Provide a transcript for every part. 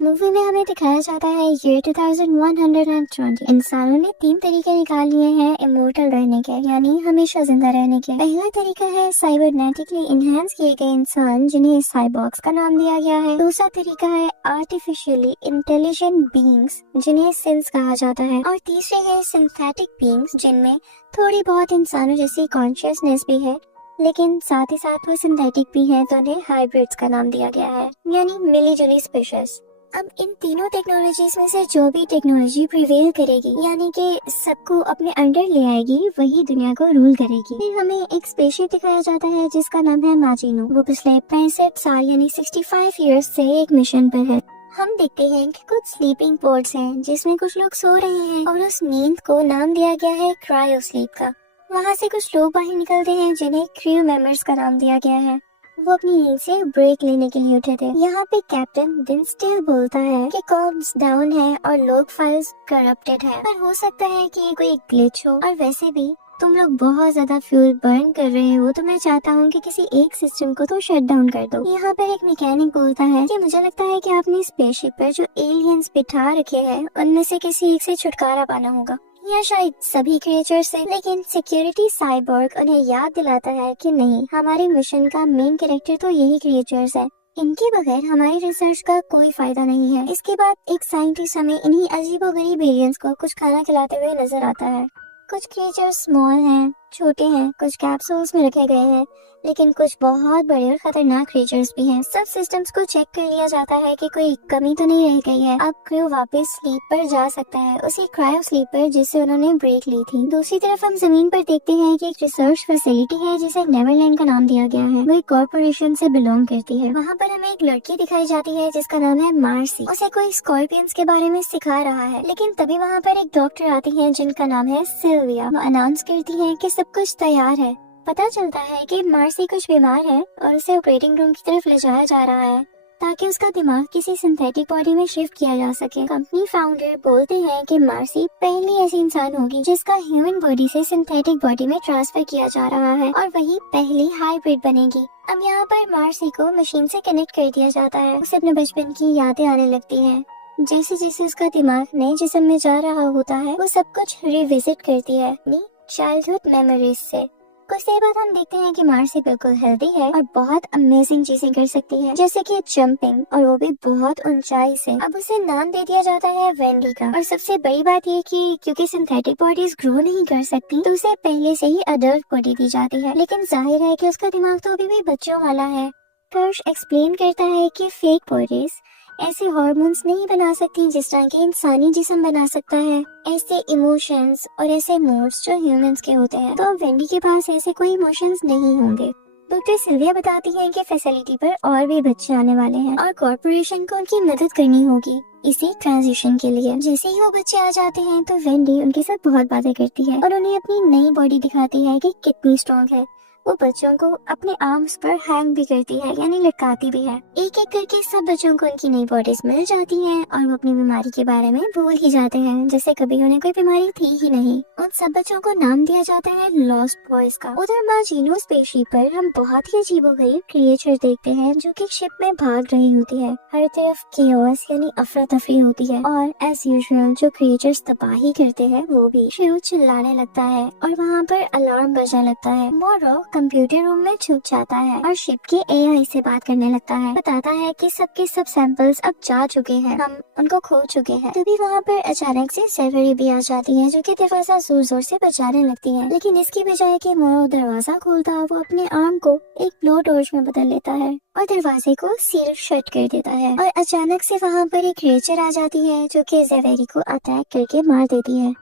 Movie में हमें दिखाया जाता है ईयर 2120। इंसानों ने 3 तरीके निकाल लिए हैं इमोर्टल रहने के, यानी हमेशा जिंदा रहने के। पहला तरीका है साइबरनेटिकली इनहेंस किए गए इंसान, जिन्हें साइबॉर्ग्स का नाम दिया गया है। दूसरा तरीका है आर्टिफिशियली इंटेलिजेंट बीइंग्स, जिन्हें सिंस कहा जाता है। और तीसरे है सिंथेटिक बीइंग्स, जिनमें थोड़ी बहुत इंसानों जैसी कॉन्शियसनेस भी है, लेकिन साथ ही साथ वो सिंथेटिक भी है, तो उन्हें हाइब्रिड्स का नाम दिया गया है, यानी मिली जुली स्पीशीज। अब इन तीनों टेक्नोलॉजीज में से जो भी टेक्नोलॉजी प्रिवेल करेगी, यानी कि सबको अपने अंडर ले आएगी, वही दुनिया को रूल करेगी। फिर हमें एक स्पेसशिप दिखाया जाता है जिसका नाम है माजिनो। वो पिछले 65 साल यानी 65 ईयर्स से एक मिशन पर है। हम देखते हैं कि कुछ स्लीपिंग पोड्स हैं जिसमें कुछ लोग सो रहे हैं, और उस नींद को नाम दिया गया है क्रायो स्लीप का। वहाँ से कुछ लोग बाहर निकलते हैं जिन्हें क्रू मेंबर्स का नाम दिया गया है। वो अपनी नींद से ब्रेक लेने के लिए उठे थे। यहाँ पे कैप्टन दिनस्टेल बोलता है कि कॉम्स डाउन है और लॉग फाइल्स करप्टेड है, पर हो सकता है कि ये कोई ग्लिच हो। और वैसे भी तुम लोग बहुत ज्यादा फ्यूल बर्न कर रहे हो, तो मैं चाहता हूँ कि किसी एक सिस्टम को तो शट डाउन कर दो। यहाँ पर एक मैकेनिक बोलता है कि मुझे लगता है कि आपने स्पेसशिप पर जो एलियंस बिठा रखे हैं, उनमें से किसी एक से छुटकारा पाना होगा, या शायद सभी क्रिएचर से। लेकिन सिक्योरिटी साइबोर्ग उन्हें याद दिलाता है कि नहीं, हमारे मिशन का मेन कैरेक्टर तो यही क्रिएचर्स है, इनके बगैर हमारी रिसर्च का कोई फायदा नहीं है। इसके बाद एक साइंटिस्ट हमें इन्हीं अजीबोगरीब एलियंस को कुछ खाना खिलाते हुए नजर आता है। कुछ क्रिएचर्स स्मॉल हैं, छोटे हैं, कुछ कैप्सूल्स में रखे गए हैं, लेकिन कुछ बहुत बड़े और खतरनाक क्रिएचर्स भी हैं। सब सिस्टम्स को चेक कर लिया जाता है कि कोई कमी तो नहीं रह गई है। अब क्रू वापस स्लीप पर जा सकता है, उसी क्रायो स्लीप पर जिससे उन्होंने ब्रेक ली थी। दूसरी तरफ हम जमीन पर देखते हैं कि एक रिसर्च फैसिलिटी है जिसे नेवरलैंड का नाम दिया गया है। वो एक कॉर्पोरेशन से बिलोंग करती है। वहाँ पर हमें एक लड़की दिखाई जाती है जिसका नाम है मार्सी। उसे कोई स्कॉर्पियंस के बारे में सिखा रहा है, लेकिन तभी वहाँ पर एक डॉक्टर आती है जिनका नाम है सिल्विया। वो अनाउंस करती है कि सब कुछ तैयार है। पता चलता है कि मार्सी कुछ बीमार है और उसे ऑपरेटिंग रूम की तरफ ले जाया जा रहा है ताकि उसका दिमाग किसी सिंथेटिक बॉडी में शिफ्ट किया जा सके। कंपनी फाउंडर बोलते हैं कि मार्सी पहली ऐसी इंसान होगी जिसका ह्यूमन बॉडी से सिंथेटिक बॉडी में ट्रांसफर किया जा रहा है, और वही पहली हाइब्रिड बनेगी। अब यहाँ पर मार्सी को मशीन से कनेक्ट कर दिया जाता है। उसे अपने बचपन की यादें आने लगती हैं। जैसे जैसे उसका दिमाग नए जिस्म में जा रहा होता है, वो सब कुछ रिविजिट करती है अपनी चाइल्डहुड मेमोरीज से। कुछ देर बाद हम देखते हैं कि मार्सी बिल्कुल हेल्दी है और बहुत अमेजिंग चीजें कर सकती है, जैसे कि जंपिंग, और वो भी बहुत ऊंचाई से। अब उसे नाम दे दिया जाता है वेंडी का। और सबसे बड़ी बात ये कि क्योंकि सिंथेटिक बॉडीज ग्रो नहीं कर सकती, तो उसे पहले से ही अडल्ट बॉडी दी जाती है। लेकिन जाहिर है कि उसका दिमाग तो अभी भी बच्चों वाला है। कर्श एक्सप्लेन करता है कि फेक बॉडीज ऐसे हार्मोन्स नहीं बना सकती जिस तरह के इंसानी जिस्म बना सकता है, ऐसे इमोशंस और ऐसे मूड्स जो ह्यूमंस के होते हैं। तो वेंडी के पास ऐसे कोई इमोशंस नहीं होंगे। डॉक्टर सिल्विया बताती है कि फैसिलिटी पर और भी बच्चे आने वाले हैं और कॉर्पोरेशन को उनकी मदद करनी होगी इसी ट्रांजिशन के लिए। जैसे ही वो बच्चे आ जाते हैं तो वेंडी उनके साथ बहुत बातें करती है और उन्हें अपनी नई बॉडी दिखाती है कि कितनी स्ट्रॉन्ग है। वो बच्चों को अपने आर्म्स पर हैंग भी करती है, यानी लटकाती भी है। एक एक करके सब बच्चों को उनकी नई बॉडीज मिल जाती हैं और वो अपनी बीमारी के बारे में भूल ही जाते हैं, जैसे कभी उन्हें कोई बीमारी थी ही नहीं। उन सब बच्चों को नाम दिया जाता है लॉस्ट बॉयज का। उधर माजिनो स्पेसशिप पर हम बहुत ही अजीबोगरीब क्रिएचर देखते हैं जो कि शिप में भाग रही होती है। हर तरफ केओस यानी अफरा तफरी होती है, और एज यूजुअल जो क्रिएचर्स तबाही करते हैं वो भी। शिव चिल्लाने लगता है और वहाँ पर अलार्म बजने लगता है। मोरो कंप्यूटर रूम में छुप जाता है और शिप के एआई से बात करने लगता है। बताता है कि सबके सब सैंपल्स अब जा चुके हैं, हम उनको खो चुके हैं। तभी वहाँ पर अचानक से सेवरी भी आ जाती है जो कि दरवाजा जोर जोर से बजाने लगती है। लेकिन इसकी बजाय कि मोरो दरवाजा खोलता, वो अपने आर्म को एक ब्लो टॉर्च में बदल लेता है और दरवाजे को सील शट कर देता है। और अचानक से वहाँ पर एक क्रिएचर आ जाती है जो कि सेवरी को अटैक करके मार देती है।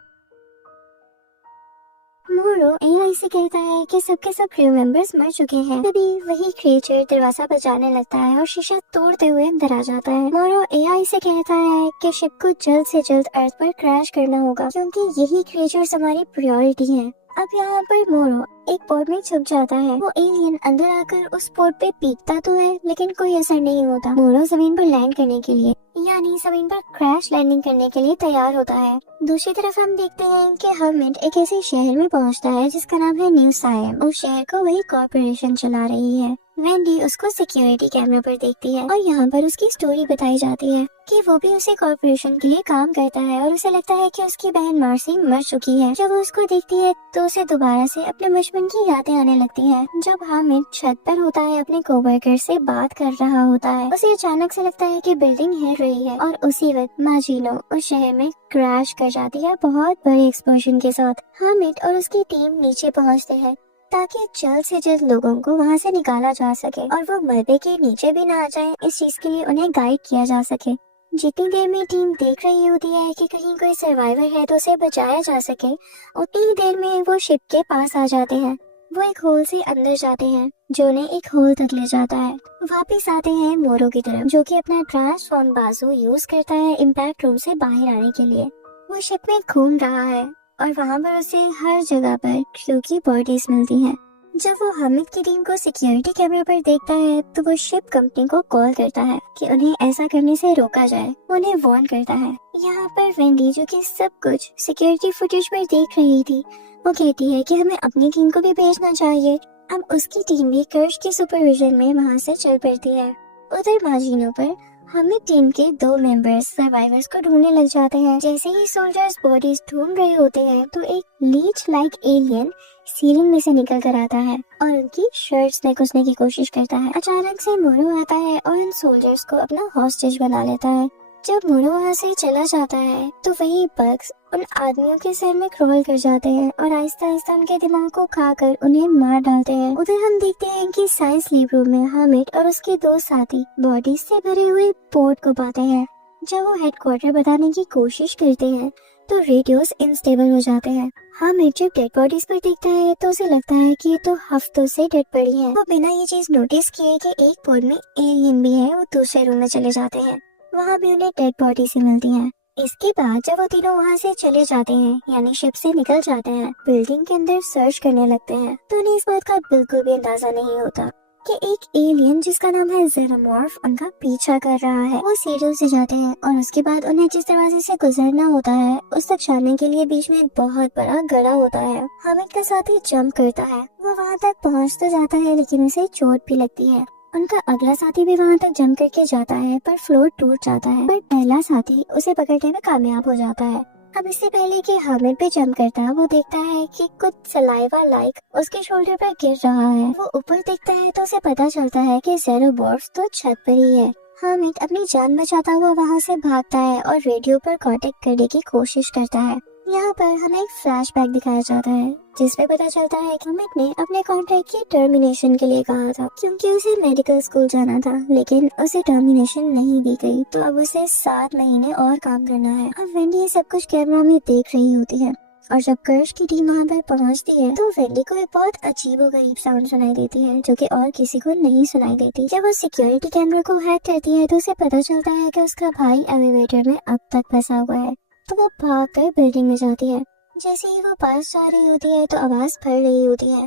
मोरो एआई से कहता है कि सबके सब क्रू मेंबर्स मर चुके हैं। तभी वही क्रिएचर दरवाजा बजाने लगता है और शीशा तोड़ते हुए अंदर आ जाता है। मोरो एआई से कहता है कि शिप को जल्द से जल्द अर्थ पर क्रैश करना होगा क्योंकि यही क्रिएचर्स हमारी प्रायोरिटी हैं। अब यहाँ पर मोरो एक पोर्ट में छुप जाता है। वो एलियन अंदर आकर उस पोर्ट पे पीटता तो है, लेकिन कोई असर नहीं होता। मोरो जमीन पर लैंड करने के लिए, यानी जमीन पर क्रैश लैंडिंग करने के लिए तैयार होता है। दूसरी तरफ हम देखते हैं कि हर्मिट एक ऐसे शहर में पहुंचता है जिसका नाम है न्यू सायम। उस शहर को वही कॉर्पोरेशन चला रही है। वेंडी उसको सिक्योरिटी कैमरा पर देखती है और यहाँ पर उसकी स्टोरी बताई जाती है कि वो भी उसी कॉर्पोरेशन के लिए काम करता है और उसे लगता है कि उसकी बहन मार्सी मर चुकी है। जब वो उसको देखती है तो उसे दोबारा से अपने बचपन की यादें आने लगती हैं। जब हामिद छत पर होता है, अपने कोवर्कर से बात कर रहा होता है, उसे अचानक से लगता है कि बिल्डिंग हिल रही है और उसी वक्त माजिनो उस शहर में क्रैश कर जाती है बहुत बड़े एक्सप्लोजन के साथ। हामिद और उसकी टीम नीचे पहुँचते हैं ताकि जल्द से जल्द लोगों को वहाँ से निकाला जा सके और वो मलबे के नीचे भी ना आ जाए। इस चीज के लिए उन्हें गाइड किया जा सके। जितनी देर में टीम देख रही होती है कि कहीं कोई सर्वाइवर है तो उसे बचाया जा सके, उतनी ही देर में वो शिप के पास आ जाते हैं। वो एक होल से अंदर जाते हैं जो उन्हें एक होल तक ले जाता है। वापिस आते हैं मोरो की तरफ, जो कि अपना ट्रांसफॉर्म बाजू यूज करता है इम्पैक्ट रूम से बाहर आने के लिए। वो शिप में घूम रहा है और वहाँ पर उसे हर जगह पर क्रू की बॉडीज मिलती हैं। जब वो हामिद की टीम को सिक्योरिटी कैमरा पर देखता है तो वो शिप कंपनी को कॉल करता है कि उन्हें ऐसा करने से रोका जाए। उन्हें वार्न करता है। यहाँ पर वेंडी, जो कि सब कुछ सिक्योरिटी फुटेज पर देख रही थी, वो कहती है कि हमें अपनी टीम को भी भेजना चाहिए। अब उसकी टीम भी कर्श की सुपरविजन में वहाँ से चल पड़ती है। उधर माजिनो पर हामिद टीम के 2 मेंबर्स सर्वाइवर्स को ढूंढने लग जाते हैं। जैसे ही सोल्जर्स बॉडीज ढूंढ रहे होते हैं तो एक लीच लाइक एलियन सीलिंग में से निकल कर आता है और उनकी शर्ट्स निकालने की कोशिश करता है। अचानक से मोरो आता है और उन सोल्जर्स को अपना हॉस्टेज बना लेता है। जब मोरो वहाँ से चला जाता है तो वही बग्स उन आदमियों के सर में क्रॉल कर जाते हैं और आहिस्ता आहिस्ता उनके दिमाग को खाकर उन्हें मार डालते हैं। उधर हम देखते हैं कि साइंस लैब रूम में हामिद और उसके 2 साथी बॉडीज से भरे हुए पोर्ट को पाते हैं। जब वो हेडक्वार्टर बताने की कोशिश करते हैं तो रेडियोस इनस्टेबल हो जाते हैं। हामिद जब डेड बॉडीज पर देखता है तो उसे लगता है कि ये तो हफ्तों से डेड पड़ी हैं। वो बिना ये चीज नोटिस किए कि एक पोर्ट में एलियन भी है, वो दूसरे रूम में चले जाते हैं। वहाँ भी उन्हें डेड बॉडी से मिलती हैं। इसके बाद जब वो तीनों वहाँ से चले जाते हैं, यानी शिप से निकल जाते हैं, बिल्डिंग के अंदर सर्च करने लगते हैं, तो उन्हें इस बात का बिल्कुल भी अंदाजा नहीं होता कि एक एलियन जिसका नाम है जेनोमॉर्फ उनका पीछा कर रहा है। वो सीढ़ियों से जाते हैं और उसके बाद उन्हें जिस दरवाजे से गुजरना होता है उस तक जाने के लिए बीच में एक बहुत बड़ा गड़ा होता है। हामिद का साथी जंप करता है। वो वहाँ तक पहुँच तो जाता है लेकिन उसे चोट भी लगती है। उनका अगला साथी भी वहाँ तक जंप करके जाता है पर फ्लोर टूट जाता है, पर पहला साथी उसे पकड़ने में कामयाब हो जाता है। अब इससे पहले कि हामिद पे जंप करता है, वो देखता है कि कुछ सलाइवा लाइक उसके शोल्डर पर गिर रहा है। वो ऊपर देखता है तो उसे पता चलता है कि ज़ेनोमॉर्फ तो छत पर ही है। हामिद अपनी जान बचाता हुआ वहाँ से भागता है और रेडियो पर कांटेक्ट करने की कोशिश करता है। यहाँ पर हमें एक फ्लैशबैक दिखाया जाता है जिसमें पता चलता है कि हामिद ने अपने कॉन्ट्रैक्ट की टर्मिनेशन के लिए कहा था क्योंकि उसे मेडिकल स्कूल जाना था, लेकिन उसे टर्मिनेशन नहीं दी गई। तो अब उसे 7 महीने और काम करना है। अब वेंडी ये सब कुछ कैमरा में देख रही होती है और जब कर्श की टीम वहाँ पर पहुँचती है तो वेंडी को एक बहुत अजीबोगरीब साउंड सुनाई देती है जो कि और किसी को नहीं सुनाई देती। जब वो सिक्योरिटी कैमरा को हैक करती है तो उसे पता चलता है कि उसका भाई एलिवेटर में अब तक फंसा हुआ है। तो वो भागकर बिल्डिंग में जाती है। जैसे ही वो पास जा रही होती है तो आवाज पड़ रही होती है।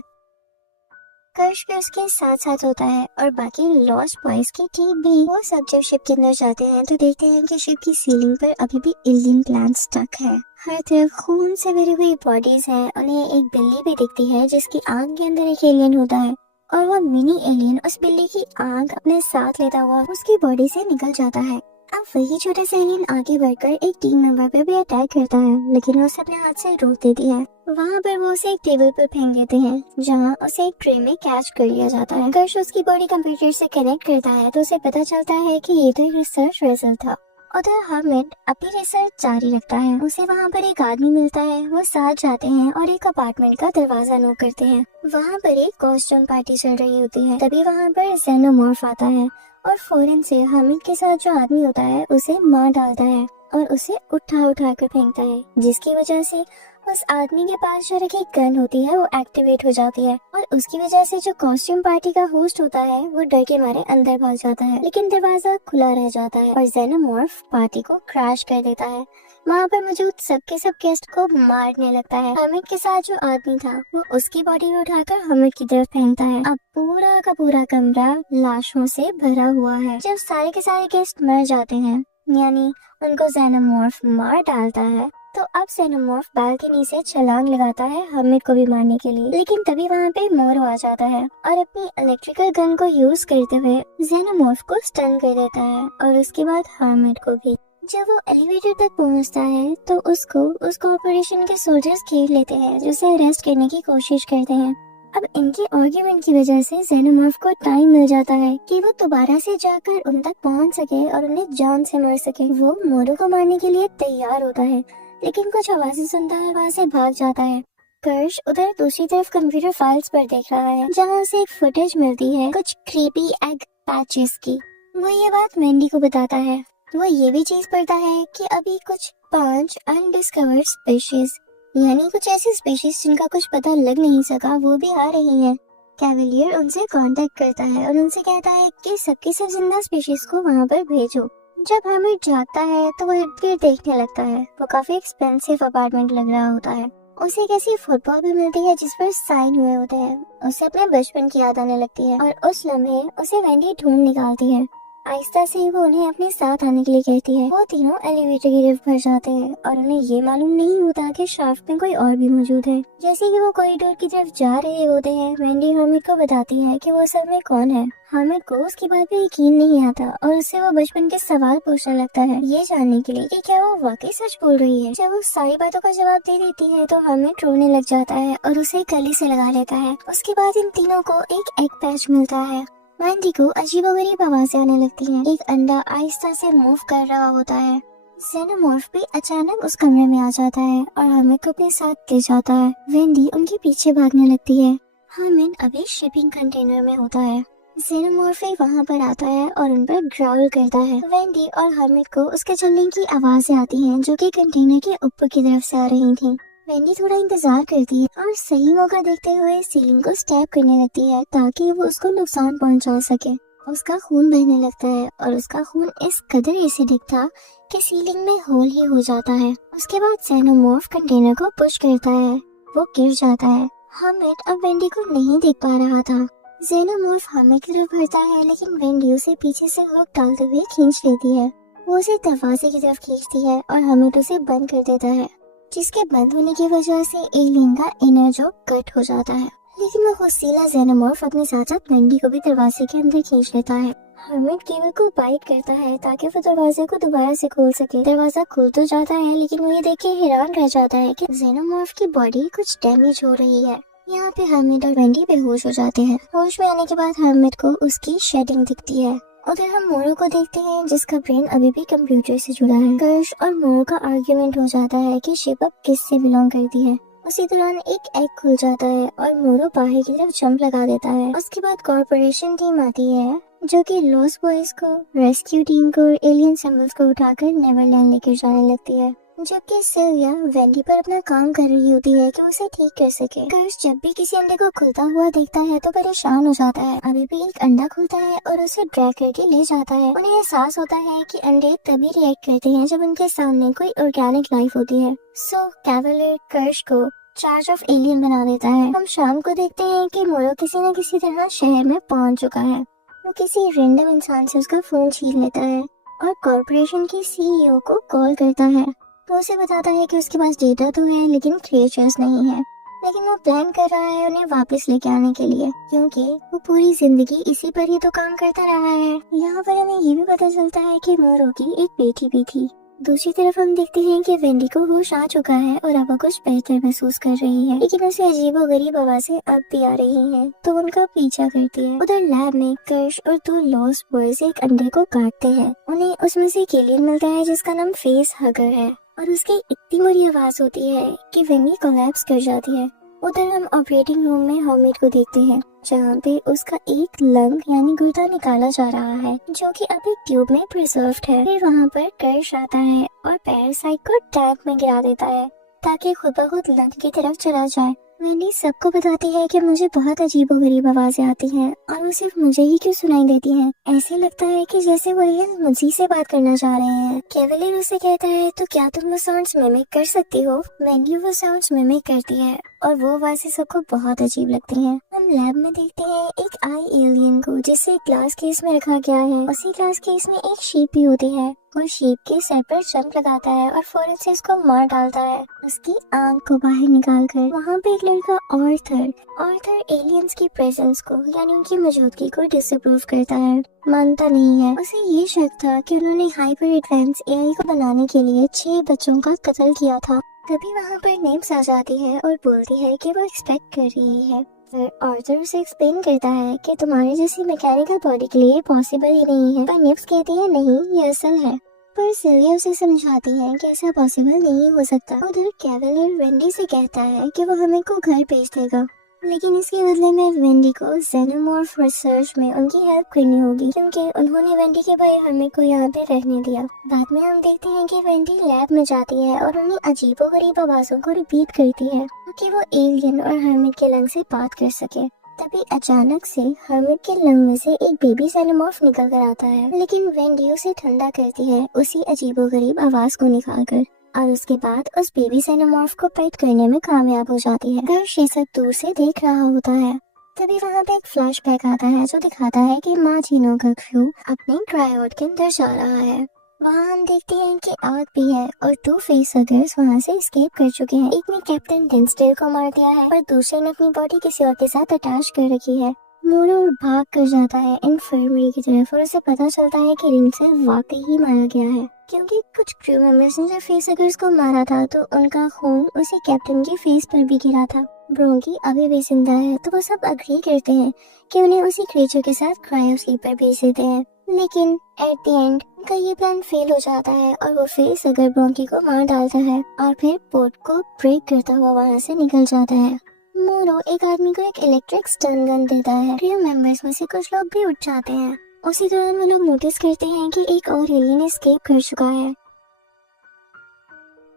कर्श भी उसके साथ साथ होता है और बाकी लॉस्ट बॉयज की टीम भी। वो सब जब शिप के अंदर जाते हैं तो देखते हैं कि शिप की सीलिंग पर अभी भी एलियन प्लांट स्टक है। हर तरफ खून से भरी हुई बॉडीज है। उन्हें एक बिल्ली भी दिखती है जिसकी आंख के अंदर एक एलियन होता है और वो मिनी एलियन उस बिल्ली की आंख अपने साथ लेता हुआ उसकी बॉडी से निकल जाता है। अब वही छोटा सा एलियन आगे बढ़कर एक टीम मेंबर पे भी अटैक करता है, लेकिन वो उसे अपने हाथ से रोक देती है। वहाँ पर वो उसे एक टेबल पर फेंक देते हैं जहाँ उसे एक ट्रे में कैच कर लिया जाता है। कर्श उसकी बॉडी कंप्यूटर से कनेक्ट करता है तो उसे पता चलता है कि ये तो एक रिसर्च वेसल था। उधर हामिद अपनी रिसर्च जारी रखता है। उसे वहाँ पर एक आदमी मिलता है। वो साथ जाते हैं और एक अपार्टमेंट का दरवाजा नॉक करते हैं। वहाँ पर एक कॉस्ट्यूम पार्टी चल रही होती है। तभी वहाँ पर ज़ेनोमॉर्फ आता है और फौरन से हामिद के साथ जो आदमी होता है उसे मार डालता है और उसे उठा कर फेंकता है, जिसकी वजह से उस आदमी के पास जो रखी गन होती है वो एक्टिवेट हो जाती है और उसकी वजह से जो कॉस्ट्यूम पार्टी का होस्ट होता है वो डर के मारे अंदर भाग जाता है, लेकिन दरवाजा खुला रह जाता है और ज़ेनोमॉर्फ पार्टी को क्रैश कर देता है। वहाँ पर मौजूद सबके सब गेस्ट को मारने लगता है। हामिद के साथ जो आदमी था वो उसकी बॉडी को उठाकर हामिद की तरफ फेंकता है। अब पूरा का पूरा कमरा लाशों से भरा हुआ है। जब सारे के सारे गेस्ट मर जाते हैं, यानी उनको ज़ेनोमॉर्फ मार डालता है, तो अब xenomorph बालकनी से छलांग लगाता है हामिद को भी मारने के लिए, लेकिन तभी वहाँ पे मोरो आ जाता है और अपनी इलेक्ट्रिकल गन को यूज करते हुए xenomorph को स्टन कर देता है और उसके बाद हामिद को भी। जब वो एलिवेटर तक पहुंचता है तो उसको उस कॉर्पोरेशन के सोल्जर्स घेर लेते हैं जो उसे अरेस्ट करने की कोशिश करते हैं। अब इनके आर्ग्यूमेंट की वजह से xenomorph को टाइम मिल जाता है कि वो दोबारा से जाकर उन तक पहुंच सके और उन्हें जान से मार सके। वो मोरो को मारने के लिए तैयार होता है, लेकिन कुछ आवाजें सुनता है, वहाँ से भाग जाता है। कर्श उधर दूसरी तरफ कंप्यूटर फाइल्स पर देख रहा है, जहाँ उसे एक फुटेज मिलती है कुछ क्रीपी एग पैचेस की। वो ये बात वेंडी को बताता है। वो ये भी चीज पढ़ता है कि अभी कुछ 5 अनडिस्कवर्ड स्पीशीज, यानी कुछ ऐसी स्पीशीज जिनका कुछ पता लग नहीं सका, वो भी आ रही हैं। कैवलियर उनसे कांटेक्ट करता है और उनसे कहता है कि सबकी सब जिंदा स्पीशीज को वहाँ पर भेजो। जब हामिद जागता है तो वो इर्द गिर्द देखने लगता है। वो काफी एक्सपेंसिव अपार्टमेंट लग रहा होता है। उसे एक ऐसी फुटबॉल भी मिलती है जिस पर साइन हुए होते हैं। उसे अपने बचपन की याद आने लगती है और उस लम्हे उसे वेंडी ढूंढ निकालती है। आहिस्ता से वो उन्हें अपने साथ आने के लिए कहती है। वो तीनों एलिवेटर की लिफ्ट भर जाते हैं और उन्हें ये मालूम नहीं होता कि शाफ्ट में कोई और भी मौजूद है। जैसे कि वो कॉरिडोर की तरफ जा रहे होते हैं, वेंडी हामिद को बताती है कि वो असल में कौन है। हामिद को उसकी बात पे यकीन नहीं आता और उससे वो बचपन के सवाल पूछने लगता है, ये जानने के लिए कि क्या वो वाकई सच बोल रही है। जब वो सारी बातों का जवाब दे देती है तो हामिद रोने लग जाता है और उसे गले से लगा लेता है। उसके बाद इन तीनों को एक एग पैच मिलता है। वेंडी को अजीबोगरीब आवाजें आने लगती हैं। एक अंडा आहिस्ता से मूव कर रहा होता है। xenomorph भी अचानक उस कमरे में आ जाता है और हामिद को अपने साथ ले जाता है। वेंडी उनके पीछे भागने लगती है। हामिद अभी शिपिंग कंटेनर में होता है। xenomorph वहाँ पर आता है और उन पर ग्राउल करता है। वेंडी और हामिद को उसके चलने की आवाजें आती हैं जो कि कंटेनर के ऊपर की तरफ से आ रही थी। वेंडी थोड़ा इंतजार करती है और सही मौका देखते हुए सीलिंग को स्टैब करने लगती है ताकि वो उसको नुकसान पहुंचा सके। उसका खून बहने लगता है और उसका खून इस कदर एसिडिक था कि सीलिंग में होल ही हो जाता है। उसके बाद xenomorph कंटेनर को पुश करता है। वो गिर जाता है। हामिद अब वेंडी को नहीं देख पा रहा था। xenomorph हामिद की तरफ बढ़ता है, लेकिन वेंडी उसे पीछे से हुक डालते हुए खींच लेती है। वो उसे दरवाजे की तरफ खींचती है और हामिद उसे बंद कर देता है, जिसके बंद होने की वजह से एलियन का इनर जो कट हो जाता है। लेकिन वो गुस्सीला xenomorph अपने साथ साथ वेंडी को भी दरवाजे के अंदर खींच लेता है। हामिद केबल को बाइट करता है ताकि वो दरवाजे को दोबारा से खोल सके। दरवाजा खुल तो जाता है, लेकिन वो ये देख के हैरान रह जाता है कि xenomorph की बॉडी कुछ डैमेज हो रही है। यहाँ पे हामिद और वेंडी बेहोश हो जाते हैं। होश में आने के बाद हामिद को उसकी शेडिंग दिखती है। उधर हम मोरो को देखते हैं जिसका ब्रेन अभी भी कंप्यूटर से जुड़ा है। कर्श और मोरो का आर्ग्यूमेंट हो जाता है कि शिप अब किससे बिलोंग करती है। उसी दौरान एक एग खुल जाता है और मोरो बाहर की तरफ जंप लगा देता है। उसके बाद कॉर्पोरेशन टीम आती है जो कि लॉस्ट बॉयज को, रेस्क्यू टीम को, एलियन सिंबल्स को उठाकर नेवरलैंड लेकर जाने लगती है, जबकि सिल्विया वेंडी पर अपना काम कर रही होती है कि उसे ठीक कर सके। कर्श जब भी किसी अंडे को खुलता हुआ देखता है तो परेशान हो जाता है। अभी भी एक अंडा खुलता है और उसे ड्रैग करके ले जाता है। उन्हें एहसास होता है कि अंडे तभी रिएक्ट करते हैं जब उनके सामने कोई ऑर्गेनिक लाइफ होती है। सो कैवलियर कर्श को चार्ज ऑफ एलियन बना देता है। हम शाम को देखते हैं कि मोरो किसी न किसी तरह शहर में पहुंच चुका है। वो किसी रैंडम इंसान से उसका फोन छीन लेता है और कॉर्पोरेशन की सीईओ को कॉल करता है। तो उसे बताता है कि उसके पास डेटा तो है लेकिन क्रिएचर्स नहीं है, लेकिन वो प्लान कर रहा है उन्हें वापस लेके आने के लिए, क्योंकि वो पूरी जिंदगी इसी पर ही तो काम करता रहा है। यहाँ पर हमें ये भी पता चलता है कि मोरो की एक बेटी भी थी। दूसरी तरफ हम देखते हैं कि वेंडी को होश आ चुका है और अब वो कुछ बेहतर महसूस कर रही है, लेकिन उसे अजीबोगरीब आवाजें अब भी आ रही हैं, तो उनका पीछा करती है। उधर लैब में कर्श और 2 लॉस्ट बॉयज एक अंडे को काटते हैं। उन्हें उसमें से एक एलियन मिलता है जिसका नाम फेस हगर है और उसकी इतनी बुरी आवाज होती है कि वेंडी कोलैप्स कर जाती है। उधर हम ऑपरेटिंग रूम में हामिद को देखते हैं, जहाँ पे उसका एक लंग यानी गुर्दा निकाला जा रहा है, जो कि अभी ट्यूब में प्रिजर्व्ड है। फिर वहाँ पर कर्श आता है और पैरासाइट को टैंक में गिरा देता है ताकि खुद ब खुद लंग की तरफ चला जाए। वेंडी सबको बताती है कि मुझे बहुत अजीबोगरीब आवाजें आती हैं और वो सिर्फ मुझे ही क्यों सुनाई देती हैं। ऐसे लगता है कि जैसे वो एलियन मुझी से बात करना चाह रहे हैं। कैवलियर उसे कहता है, तो क्या तुम वो साउंड्स मिमिक कर सकती हो? वेंडी वो साउंड्स मिमिक करती है और वो आवाजें सबको बहुत अजीब लगती हैं। हम लैब में देखते हैं एक आई एलियन को जिसे ग्लास केस में रखा गया है। उसी ग्लास केस में एक शीप भी होती है और शीप के सर पर जंप लगाता है और फौरन से उसको मार डालता है उसकी आंख को बाहर निकाल कर। वहाँ पे एक लड़का ऑर्थर एलियंस की प्रेजेंस को यानी उनकी मौजूदगी को डिसअप्रूव करता है, मानता नहीं है। उसे ये शक था कि उन्होंने हाइपर एडवांस एआई को बनाने के लिए 6 बच्चों का कत्ल किया था। तभी वहाँ पर नेम्स आ जाती है और बोलती है कि वो एक्सपेक्ट कर रही है। फिर ऑर्थर उसे एक्सप्लेन करता है कि तुम्हारी जैसी मैकेनिकल बॉडी के लिए पॉसिबल ही नहीं है, पर निप्स कहती है नहीं ये असल है। पर सिल्विया उसे समझाती है कि ऐसा पॉसिबल नहीं हो सकता। उधर कैवलियर वेंडी से कहता है कि वो हमें को घर भेज देगा, लेकिन इसके बदले में वेंडी को जेनोमॉर्फ रिसर्च में उनकी हेल्प करनी होगी क्योंकि उन्होंने वेंडी के भाई हमें को यहाँ पे रहने दिया। बाद में हम देखते हैं कि वेंडी लैब में जाती है और उन्हें अजीबोगरीब आवाजों को रिपीट करती है ताकि वो एलियन और हर्मिट के लंग से बात कर सके। तभी अचानक से हर्मिट के लंग में से एक बेबी जेनोमॉर्फ निकल कर आता है, लेकिन वेंडी उसे ठंडा करती है उसी अजीबोगरीब आवाज को निकाल कर और उसके बाद उस बेबी जेनोमॉर्फ को पेट करने में कामयाब हो जाती है। घर शीशक दूर से देख रहा होता है। तभी वहाँ पे एक फ्लैशबैक आता है जो दिखाता है कि माँ जीनो का क्रू अपने क्रायोड के अंदर जा रहा है। वहाँ हम देखते हैं कि आग भी है और 2 फेसहगर्स वहाँ से एस्केप कर चुके हैं। एक ने कैप्टन डेंस्टेल को मार दिया है और दूसरे ने अपनी बॉडी किसी और के साथ अटैच कर रखी है। मोरो भाग कर जाता है इन्फर्मरी की तरफ और उसे पता चलता है कि रिंगसेल वाकई ही मारा गया है क्योंकि कुछ क्रू मेंबर्स ने जब फेसहगर्स को मारा था तो उनका खून उसी कैप्टन के फेस पर भी गिरा था। ब्रोंकी अभी भी जिंदा है तो वो सब अग्री करते हैं कि उन्हें उसी क्रीचर के साथ क्रायो स्लीपर भेज देते हैं, लेकिन एट द एंड उनका ये प्लान फेल हो जाता है और वो फेसहगर ब्रोंकी को मार डालता है और फिर पोर्ट को ब्रेक करता हुआ वहाँ से निकल जाता है। मोरो एक आदमी को एक इलेक्ट्रिक स्टन गन देता है। क्रू मेंबर्स में से कुछ लोग भी उठ जाते हैं। उसी दौरान वो लोग नोटिस करते हैं कि एक और एलियन एस्केप कर चुका है।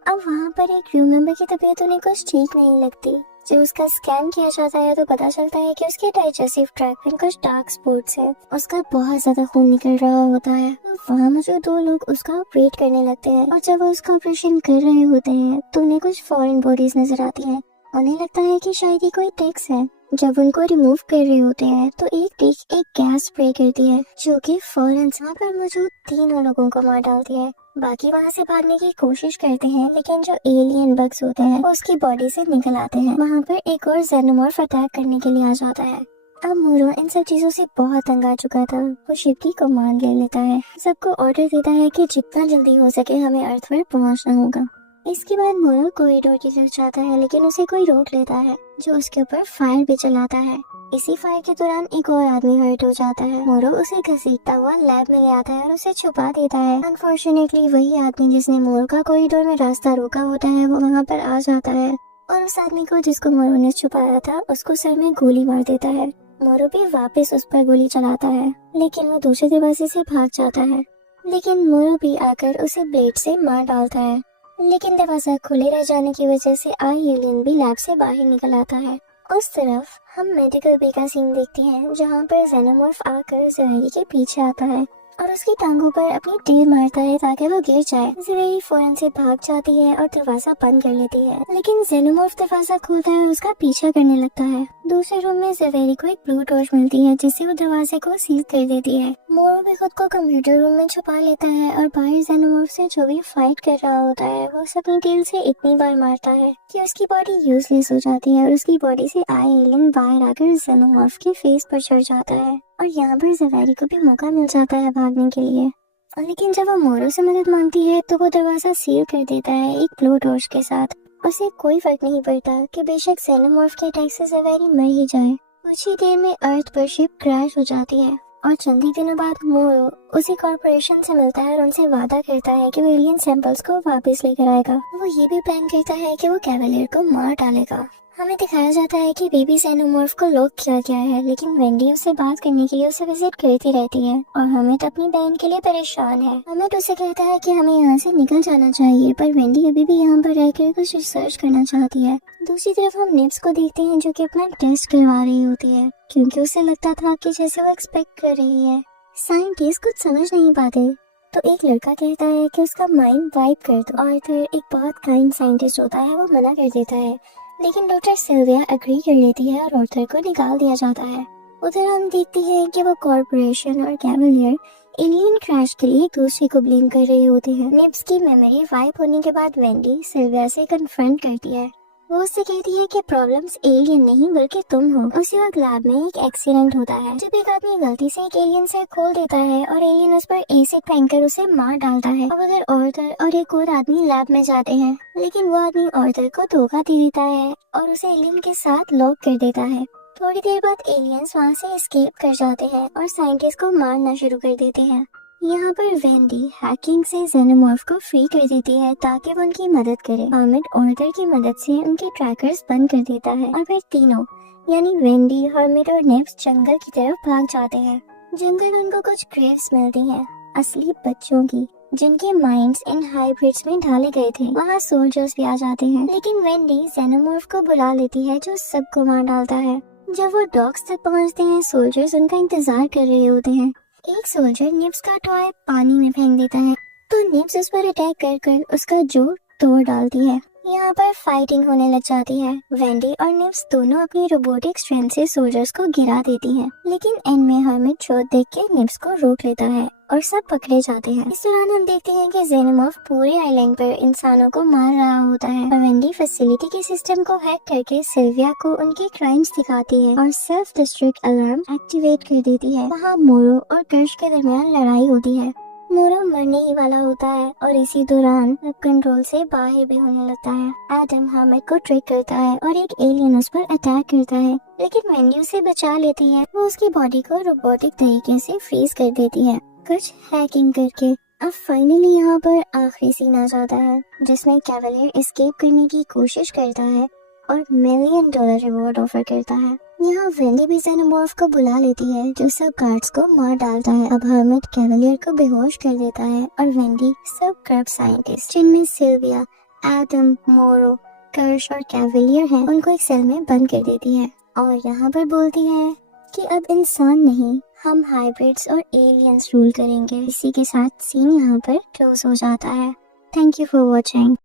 अब वहाँ पर एक क्रू मेंबर की तबीयत उन्हें कुछ ठीक नहीं लगती। जब उसका स्कैन किया जाता है तो पता चलता है कि उसके डाइजेस्टिव ट्रैक्ट में कुछ डार्क स्पॉट्स है। उसका बहुत ज्यादा खून निकल रहा होता है। वहाँ मौजूद 2 लोग उसका ऑपरेट करने लगते हैं और जब वो उसका ऑपरेशन कर रहे होते हैं तो उन्हें कुछ फॉरेन बॉडीज नजर आती हैं। उन्हें लगता है कि शायद ये कोई टैक्स है। जब उनको रिमूव कर रहे होते हैं तो एक टिक एक गैस स्प्रे करती है जो कि फौरन वहाँ पर मौजूद 3 लोगों को मार डालती है। बाकी वहाँ से भागने की कोशिश करते हैं, लेकिन जो एलियन बग्स होते हैं वो उसकी बॉडी से निकल आते हैं। वहाँ पर एक और जेनोमॉर्फ अटैक करने के लिए आ जाता है। अब मोरो इन सब चीजों से बहुत तंग आ चुका था। वो शिप की कमांड ले लेता है, सबको ऑर्डर देता है कि जितना जल्दी हो सके हमें अर्थ पर पहुँचना होगा। इसके बाद मोरो कॉरिडोर की तरफ जाता है, लेकिन उसे कोई रोक लेता है जो उसके ऊपर फायर भी चलाता है। इसी फायर के दौरान एक और आदमी हर्ट हो जाता है। मोरो उसे घसीटता हुआ लैब में ले आता है और उसे छुपा देता है। अनफॉर्चुनेटली वही आदमी जिसने मोरो का कॉरिडोर में रास्ता रोका होता है वो वहाँ पर आ जाता है और उस आदमी को जिसको मोरो ने छुपाया था उसको सर में गोली मार देता है। मोरो भी वापस उस पर गोली चलाता है, लेकिन वो दूसरे दरवाजे से भाग जाता है। लेकिन मोरो भी आकर उसे ब्लेड से मार डालता है, लेकिन दरवाजा खुले रह जाने की वजह से आई एलियन भी लैब से बाहर निकल आता है। उस तरफ हम मेडिकल बे का सीन देखते हैं जहाँ पर जेनोमॉर्फ आकर ज़वेरी के पीछे आता है और उसकी टांगों पर अपनी टेल मारता है ताकि वो गिर जाए। ज़वेरी फौरन से भाग जाती है और दरवाजा बंद कर लेती है, लेकिन जेनोमॉर्फ दरवाजा खोलता है और उसका पीछा करने लगता है। दूसरे रूम में ज़वेरी को एक ब्लू टॉर्च मिलती है जिससे वो दरवाजे को सील कर देती है। मोरो भी खुद को कंप्यूटर रूम में छुपा लेता है और बाहर जेनोमॉर्फ से जो भी फाइट कर रहा होता है वो अपनी टेल से इतनी बार मारता है कि उसकी बॉडी यूजलेस हो जाती है और उसकी बॉडी से आई एलियन बाहर आकर जेनोमॉर्फ के फेस पर चढ़ जाता है और यहाँ पर ज़वेरी को भी मौका मिल जाता है भागने के लिए। लेकिन जब वो मोरो से मदद मांगती है तो वो दरवाजा सील कर देता है एक ब्लू टॉर्च के साथ। उसे कोई फर्क नहीं पड़ता कि बेशक जेनोमॉर्फ के अटैक से ज़वेरी मर ही जाए। कुछ ही देर में अर्थ पर शिप क्रैश हो जाती है और चंद ही दिनों बाद मोरो उसी कॉर्पोरेशन से मिलता है और उनसे वादा करता है कि वो एलियन सैंपल्स को वापस लेकर आएगा। वो ये भी प्लान करता है कि वो कैवलियर को मार डालेगा। हमें दिखाया जाता है कि बेबी जेनोमॉर्फ को लॉक किया गया है, लेकिन वेंडी उससे बात करने के लिए उसे विजिट करती रहती है और हमेट अपनी बहन के लिए परेशान है। हमेट उसे कहता है कि हमें यहाँ से निकल जाना चाहिए, पर वेंडी अभी भी यहाँ पर रहकर कुछ रिसर्च करना चाहती है। दूसरी तरफ हम निप्स को देखते हैं जो कि अपना टेस्ट करवा रही होती है क्योंकि उसे लगता था कि जैसे वो एक्सपेक्ट कर रही है। साइंटिस्ट कुछ समझ नहीं पाते तो एक लड़का कहता है कि उसका माइंड वाइप कर दो। आर्थर एक बहुत काइंड साइंटिस्ट होता है, वो मना कर देता है, लेकिन डॉक्टर सिल्विया एग्री कर लेती है और ऑर्थर को निकाल दिया जाता है। उधर हम देखते हैं कि वो कॉर्पोरेशन और कैवलियर एलियन क्रैश के लिए एक दूसरे को ब्लेम कर रहे होते हैं। निब्स की मेमोरी वाइप होने के बाद वेंडी सिल्विया से कन्फ्रंट करती है। वो उससे कहती है कि प्रॉब्लम्स एलियन नहीं बल्कि तुम हो। उसी वक्त लैब में एक एक्सीडेंट होता है जब एक आदमी गलती से एक एलियन से खोल देता है और एलियन उस पर एसिड फेंककर उसे मार डालता है। अब उधर ऑर्थर और एक और आदमी लैब में जाते हैं, लेकिन वो आदमी ऑर्थर को धोखा दे देता है और उसे एलियन के साथ लॉक कर देता है। थोड़ी देर बाद एलियंस वहाँ से एस्केप कर जाते हैं और साइंटिस्ट को मारना शुरू कर देते हैं। यहाँ पर वेंडी हैकिंग से जेनोमॉर्फ को फ्री कर देती है ताकि वो उनकी मदद करे। हॉर्मिट ऑर्थर की मदद से उनके ट्रैकर्स बंद कर देता है और फिर तीनों यानी वेंडी, हॉर्मिट और निब्स जंगल की तरफ भाग जाते हैं। जंगल उनको कुछ ग्रेव्स मिलती हैं असली बच्चों की, जिनके माइंड्स इन हाइब्रिड्स में ढाले गए थे। वहाँ सोल्जर्स भी आ जाते हैं, लेकिन वेंडी जेनोमॉर्फ को बुला लेती है जो सबको मार डालता है। जब वो डॉग्स तक पहुँचते हैं, सोल्जर्स उनका इंतजार कर रहे होते हैं। एक सोल्जर निब्स का टॉय पानी में फेंक देता है तो निब्स उस पर अटैक कर उसका जो तोड़ डालती है। यहाँ पर फाइटिंग होने लग जाती है। वेंडी और निब्स दोनों अपनी रोबोटिक स्ट्रेंथ से सोल्जर्स को गिरा देती हैं, लेकिन एंड में हर्मिट शॉट देख के निब्स को रोक लेता है और सब पकड़े जाते हैं। इस दौरान हम देखते हैं कि जेनोमॉर्फ पूरे आइलैंड पर इंसानों को मार रहा होता है और वेंडी फैसिलिटी के सिस्टम को हैक करके सिल्विया को उनके क्राइम्स दिखाती है और सेल्फ डिस्ट्रक्ट अलार्म एक्टिवेट कर देती है। वहाँ मोरो और कर्श के दरमियान लड़ाई होती है। मोरो मरने ही वाला होता है और इसी दौरान कंट्रोल से बाहर भी होने लगता है। एडम हर्मिट को ट्रिक करता है और एक एलियन उस पर अटैक करता है, लेकिन वेंडी उसे बचा लेती है। वो उसकी बॉडी को रोबोटिक तरीके से फ्रीज कर देती है, कुछ हैकिंग करके। अब फाइनली यहाँ पर आखिरी सीन आ जाता है जिसमें कैवलियर एस्केप करने की कोशिश करता है और $1 मिलियन रिवॉर्ड ऑफर करता है। यहाँ वेंडी भी जेनोमॉर्फ को बुला लेती है जो सब गार्ड्स को मार डालता है। अब हर्मिट कैवलियर को बेहोश कर देता है और वेंडी सब कर्ब साइंटिस्ट जिनमें सिल्विया, एडम, मोरो, कर्श और कैवलियर हैं उनको एक सेल में बंद कर देती है और यहाँ पर बोलती है कि अब इंसान नहीं, हम हाइब्रिड्स और एलियंस रूल करेंगे। इसी के साथ सीन यहाँ पर क्लोज हो जाता है। Thank you for watching.